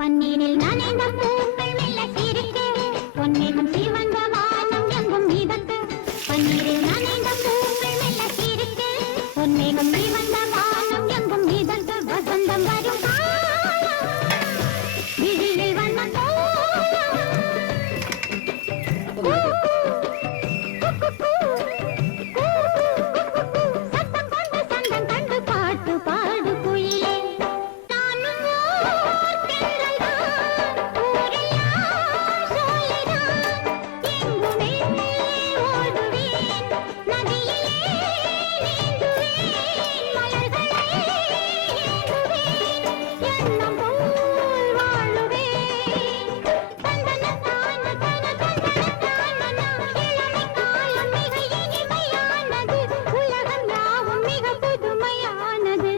பன்னீரில் நனைந்த பூக்கள் மெல்ல சிரிக்க பொன்னிலும் சிவந்த வானம் எங்கும் மிதக்க பன்னீரில் நனைந்த பூக்கள் மெல்ல சிரிக்க பொன்னிலும் சிவந்த வானம் எங்கும் மிதக்க வசந்தம் வரும் விழியில் வண்ண சத்தம் கொண்டு சந்தம் கண்டு பாட்டு பாடு குயிலே நானும் ஓர் தென்றல்தான் ஊரெல்லாம் சொல்லுதான் எங்குமே ஓடுவேன் நதியிலே நீந்துவேன் மலர்களை ஏந்துவேன் எண்ணம் போல் வாழுவேன் தந்தனத்தான தன தந்தனத்தான இளமை காலம் மிக இனிமையானது உலகம் யாவும் மிக புதுமையானது